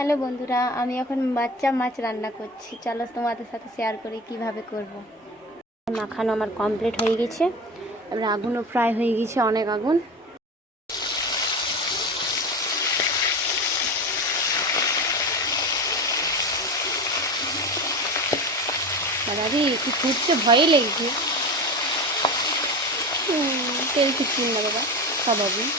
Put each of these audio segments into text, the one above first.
Hello বন্ধুরা, আমি এখন বাচ্চা মাছ রান্না করছি। চলো তোমাদের সাথে শেয়ার করি কিভাবে করব। মাখানো আমার কমপ্লিট হয়ে গেছে। এবার আগুনও ফ্রাই হয়ে গেছে, অনেক আগুন। দাদি কি ফুটছে, ভয়ে লেগেছে। তেল কিছু না বাবা, স্বাভাবিক।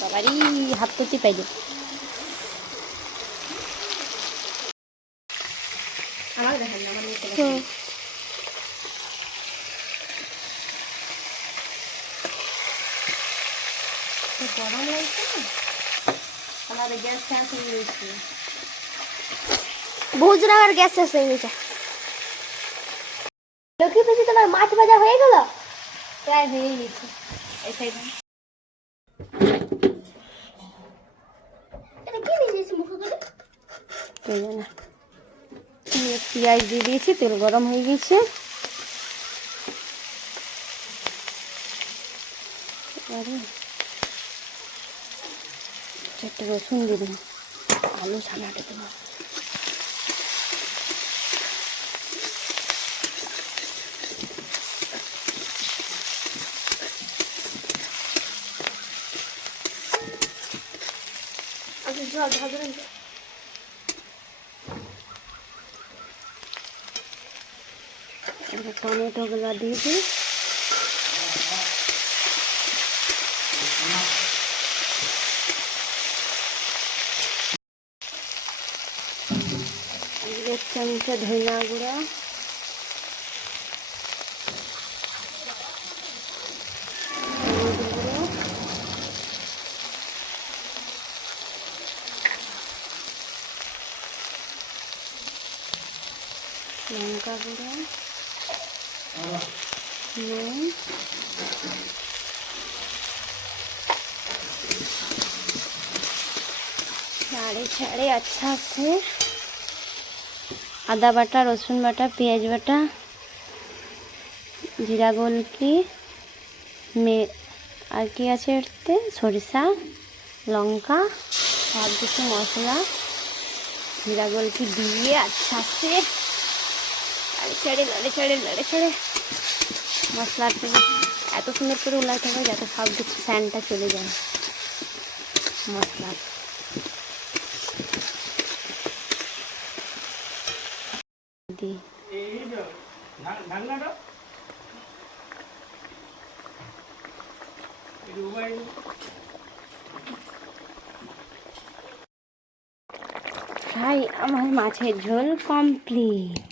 বাবারি হাত করতে পাইলে আমার দেখেন না, আমার গরম লাগছে না, আমাদের গ্যাস শেষ হয়ে গেছে। ভোজরাবার গ্যাস শেষ হয়ে গেছে। লক্ষ্মী পেয়েছি, তোমার মাছ ভাজা হয়ে গেল? প্রায় হয়ে গেছে। এই সাইডে এটা কি দিয়েছি মুখে করে? পেঁয়াজ দিয়ে দিয়েছি, তেল গরম হয়ে গেছে। চারটে রসুন দিয়ে দেবো, আলু ছানাটা দেবো। টমেটোগুলো দিয়ে দিই। এক চামচা ধনিয়া গুঁড়া, লঙ্কা গুঁড়া, নুন, साड़े छाड़े अच्छा से आदा बाटा, रसुन बाटा, पेঁয়াজ बाटा, জিরা গোলকি আর কি আছে এতে, সরিষা, লঙ্কা, সব কিছু মশলা জিরা গোলকি দিয়ে আচ্ছা সে লড়ে ছেড়ে মশলাটা এত সুন্দর করে উলাইতে হবে যাতে সব কিছু স্যান্ডটা চলে যায় মশলা। ভাই আমার মাছের ঝোল কমপ্লিট।